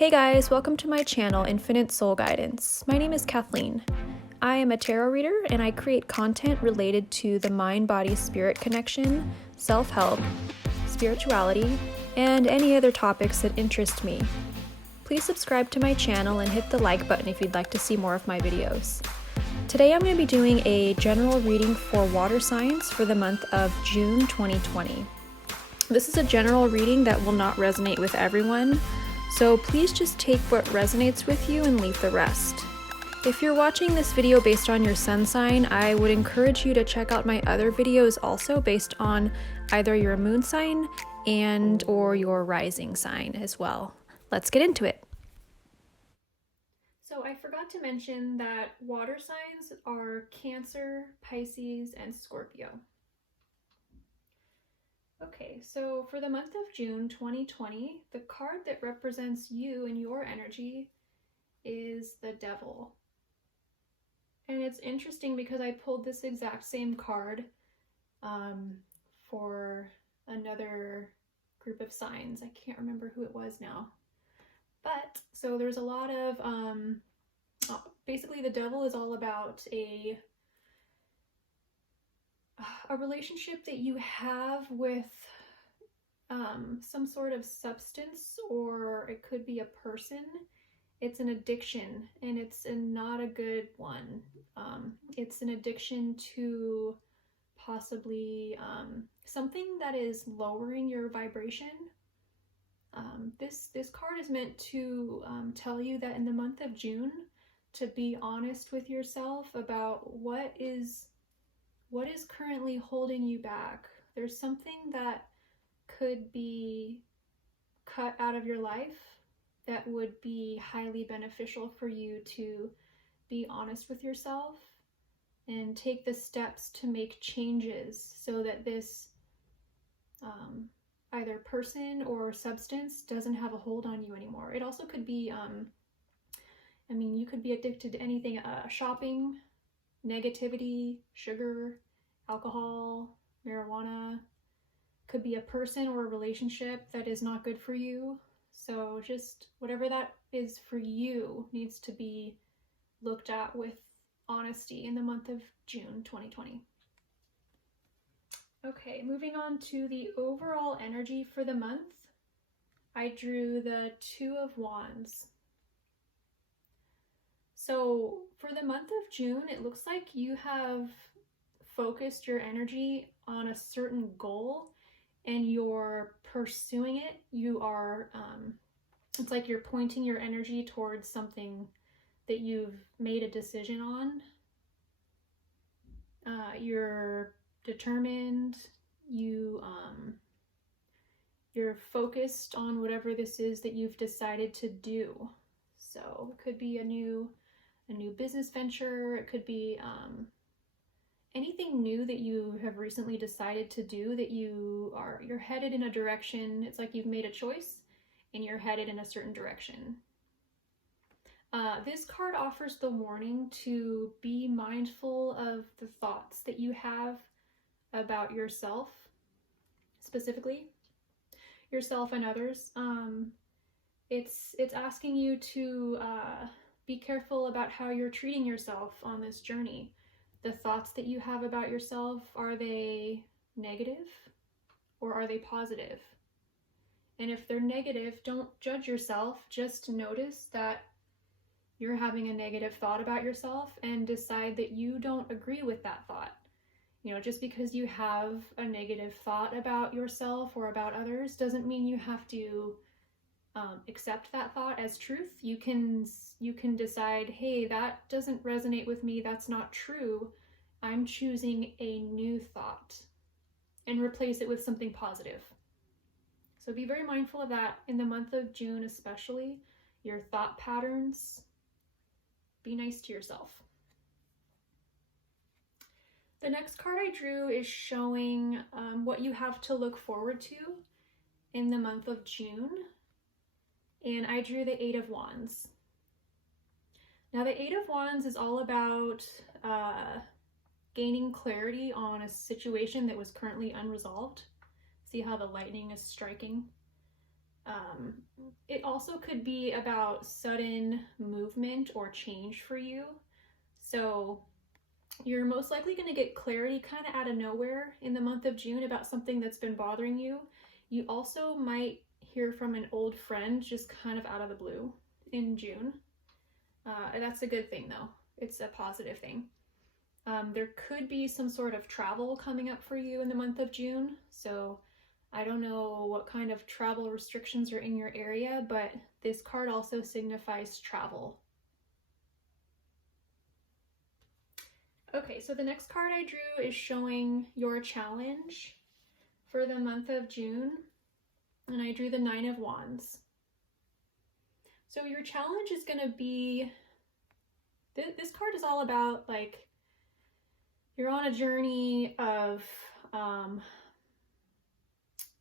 Hey guys, welcome to my channel, Infinite Soul Guidance. My name is Kathleen. I am a tarot reader and I create content related to the mind-body-spirit connection, self-help, spirituality, and any other topics that interest me. Please subscribe to my channel and hit the like button if you'd like to see more of my videos. Today I'm going to be doing a general reading for water signs for the month of June 2020. This is a general reading that will not resonate with everyone, so please just take what resonates with you and leave the rest. If you're watching this video based on your sun sign, I would encourage you to check out my other videos also based on either your moon sign and or your rising sign as well. Let's get into it. So I forgot to mention that water signs are Cancer, Pisces, and Scorpio. Okay, so for the month of June 2020, the card that represents you and your energy is the Devil. And it's interesting because I pulled this exact same card for another group of signs. I can't remember who it was now. But, so there's a lot of, basically the Devil is all about a relationship that you have with some sort of substance, or it could be a person. It's an addiction, and it's not a good one. It's an addiction to possibly something that is lowering your vibration. This card is meant to tell you that in the month of June, to be honest with yourself about what is currently holding you back. There's something that could be cut out of your life that would be highly beneficial for you to be honest with yourself and take the steps to make changes so that this either person or substance doesn't have a hold on you anymore. It also could be, you could be addicted to anything, shopping, negativity, sugar, alcohol, marijuana. Could be a person or a relationship that is not good for you. So just whatever that is for you needs to be looked at with honesty in the month of June 2020. Okay, moving on to the overall energy for the month. I drew the Two of Wands. So for the month of June, it looks like you have focused your energy on a certain goal and you're pursuing it. You are, it's like you're pointing your energy towards something that you've made a decision on. You're determined, you're focused on whatever this is that you've decided to do. So it could be a new business venture. It could be anything new that you have recently decided to do, that you're headed in a direction. It's like you've made a choice and you're headed in a certain direction. This card offers the warning to be mindful of the thoughts that you have about yourself, specifically yourself and others. It's asking you to be careful about how you're treating yourself on this journey. The thoughts that you have about yourself, are they negative or are they positive? And if they're negative, don't judge yourself. Just notice that you're having a negative thought about yourself and decide that you don't agree with that thought. You know, just because you have a negative thought about yourself or about others doesn't mean you have to accept that thought as truth. You can decide, hey, that doesn't resonate with me, that's not true. I'm choosing a new thought and replace it with something positive. So be very mindful of that in the month of June, especially your thought patterns. Be nice to yourself. The next card I drew is showing what you have to look forward to in the month of June. And I drew the Eight of Wands. Now the Eight of Wands is all about gaining clarity on a situation that was currently unresolved. See how the lightning is striking? It also could be about sudden movement or change for you. So you're most likely going to get clarity kind of out of nowhere in the month of June about something that's been bothering you. You also might hear from an old friend just kind of out of the blue in June. That's a good thing though. It's a positive thing. There could be some sort of travel coming up for you in the month of June. So I don't know what kind of travel restrictions are in your area, but this card also signifies travel. Okay, so the next card I drew is showing your challenge for the month of June, and I drew the Nine of Wands. So your challenge is going to be, this card is all about like, you're on a journey of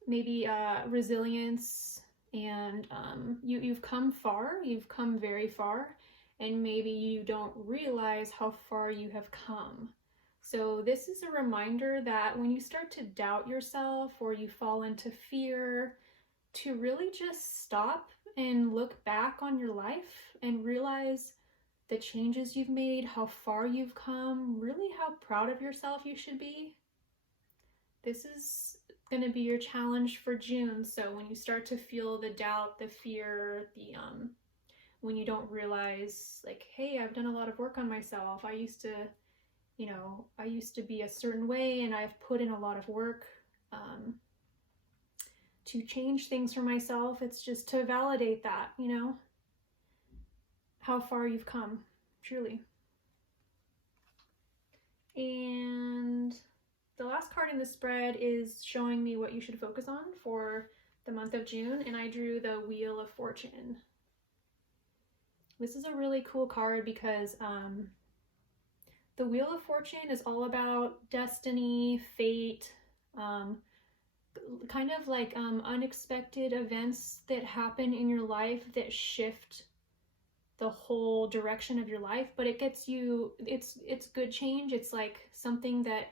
maybe resilience, and you've come far, you've come very far, and maybe you don't realize how far you have come. So this is a reminder that when you start to doubt yourself or you fall into fear, to really just stop and look back on your life and realize the changes you've made, how far you've come, really how proud of yourself you should be. This is going to be your challenge for June. So when you start to feel the doubt, the fear, when you don't realize like, hey, I've done a lot of work on myself. I used to be a certain way, and I've put in a lot of work to change things for myself. It's just to validate that, how far you've come, truly. And the last card in the spread is showing me what you should focus on for the month of June, and I drew the Wheel of Fortune. This is a really cool card because the Wheel of Fortune is all about destiny, fate, kind of like unexpected events that happen in your life that shift the whole direction of your life, but it gets you, it's good change. It's like something that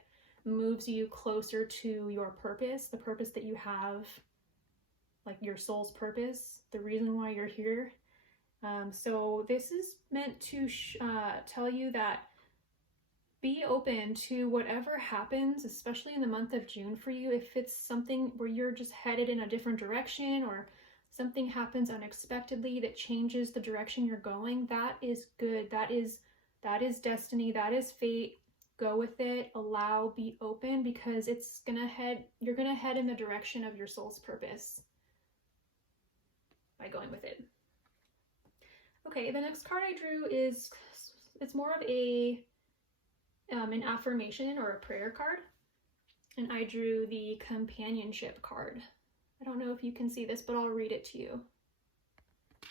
moves you closer to your purpose, the purpose that you have, like your soul's purpose, the reason why you're here. So this is meant to tell you that be open to whatever happens, especially in the month of June for you. If it's something where you're just headed in a different direction, or something happens unexpectedly that changes the direction you're going, that is good. That is destiny. That is fate. Go with it. Allow, be open, because you're gonna head in the direction of your soul's purpose by going with it. Okay, the next card I drew it's more of an affirmation or a prayer card, and I drew the Companionship card. I don't know if you can see this, but I'll read it to you. It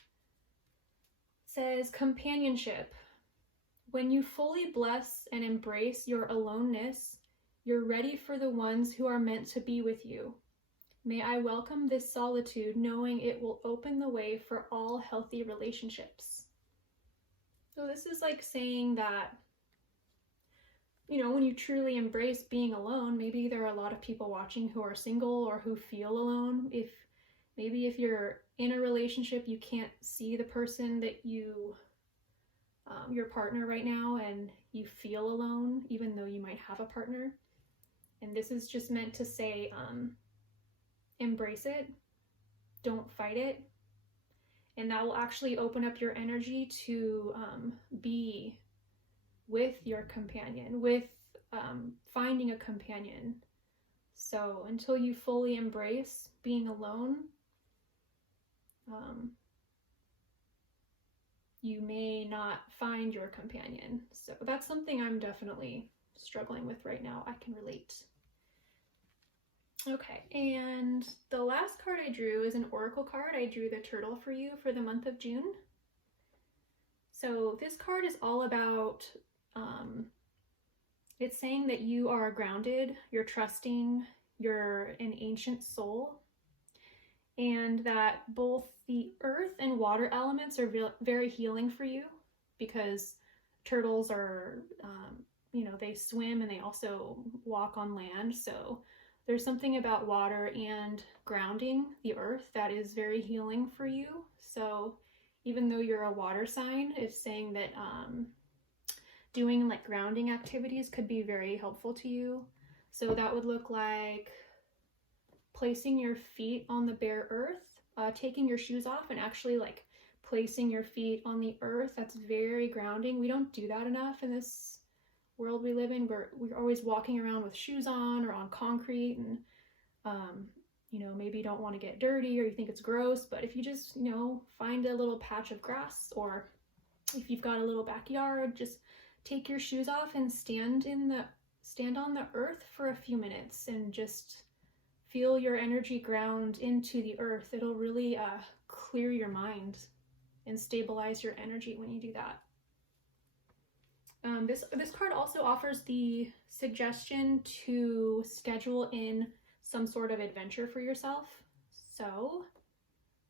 says, companionship. When you fully bless and embrace your aloneness, you're ready for the ones who are meant to be with you. May I welcome this solitude, knowing it will open the way for all healthy relationships. So this is like saying that, when you truly embrace being alone, maybe there are a lot of people watching who are single or who feel alone. If you're in a relationship, you can't see the person that your partner right now, and you feel alone, even though you might have a partner. And this is just meant to say, embrace it, don't fight it, and that will actually open up your energy to be with your companion, with finding a companion. So until you fully embrace being alone, you may not find your companion. So that's something I'm definitely struggling with right now. I can relate. Okay, and the last card I drew is an oracle card. I drew the turtle for you for the month of June. So this card is all about, it's saying that you are grounded, you're trusting, you're an ancient soul, and that both the earth and water elements are very healing for you, because turtles are, they swim and they also walk on land. So There's something about water and grounding the earth that is very healing for you. So even though you're a water sign, it's saying that doing like grounding activities could be very helpful to you. So that would look like placing your feet on the bare earth, taking your shoes off and actually like placing your feet on the earth. That's very grounding. We don't do that enough in this world we live in. We're always walking around with shoes on or on concrete, and you know, maybe you don't want to get dirty or you think it's gross, but if you just, you know, find a little patch of grass, or if you've got a little backyard, just take your shoes off and stand on the earth for a few minutes and just feel your energy ground into the earth. It'll really clear your mind and stabilize your energy when you do that. This card also offers the suggestion to schedule in some sort of adventure for yourself. So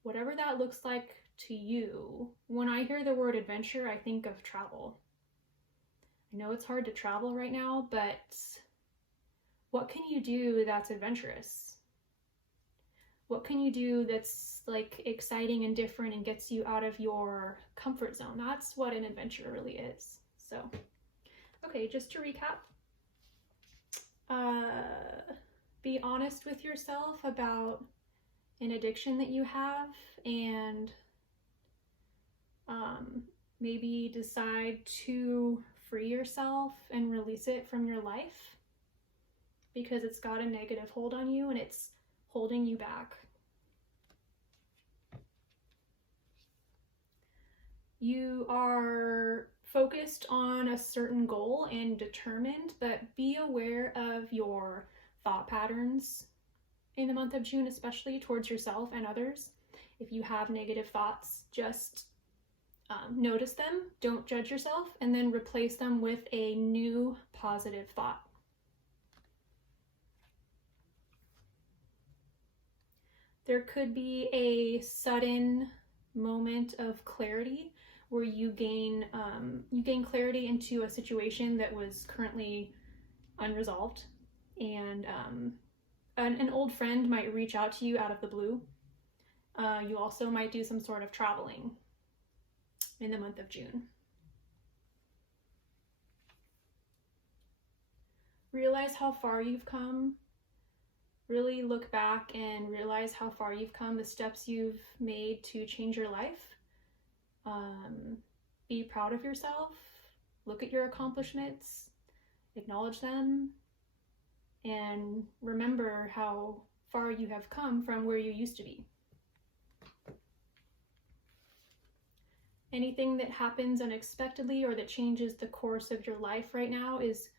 whatever that looks like to you, when I hear the word adventure, I think of travel. I know it's hard to travel right now, but what can you do that's adventurous? What can you do that's like exciting and different and gets you out of your comfort zone? That's what an adventure really is. So, okay, just to recap, be honest with yourself about an addiction that you have, and maybe decide to free yourself and release it from your life because it's got a negative hold on you and it's holding you back. You are focused on a certain goal and determined, but be aware of your thought patterns in the month of June, especially towards yourself and others. If you have negative thoughts, just notice them, don't judge yourself, and then replace them with a new positive thought. There could be a sudden moment of clarity where you gain clarity into a situation that was currently unresolved, and an old friend might reach out to you out of the blue. You also might do some sort of traveling in the month of June. Realize how far you've come. Really look back and realize how far you've come, the steps you've made to change your life. Be proud of yourself. Look at your accomplishments. Acknowledge them. And remember how far you have come from where you used to be. Anything that happens unexpectedly or that changes the course of your life right now is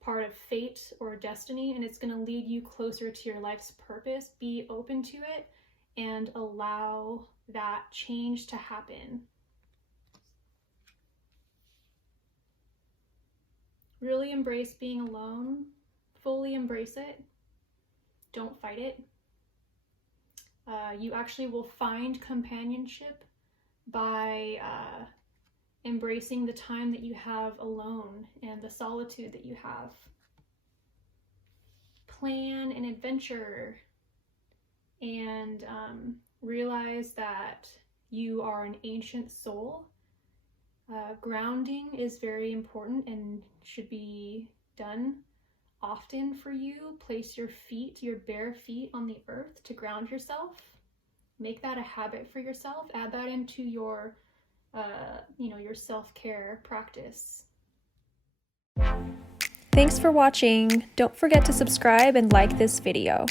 part of fate or destiny, and it's going to lead you closer to your life's purpose. Be open to it and allow that change to happen. Really embrace being alone. Fully embrace it. Don't fight it. You actually will find companionship by embracing the time that you have alone and the solitude that you have. Plan an adventure and realize that you are an ancient soul. Grounding is very important and should be done often for you. Place your bare feet on the earth to ground yourself. Make that a habit for yourself. Add that into your your self-care practice. Thanks for watching. Don't forget to subscribe and like this video.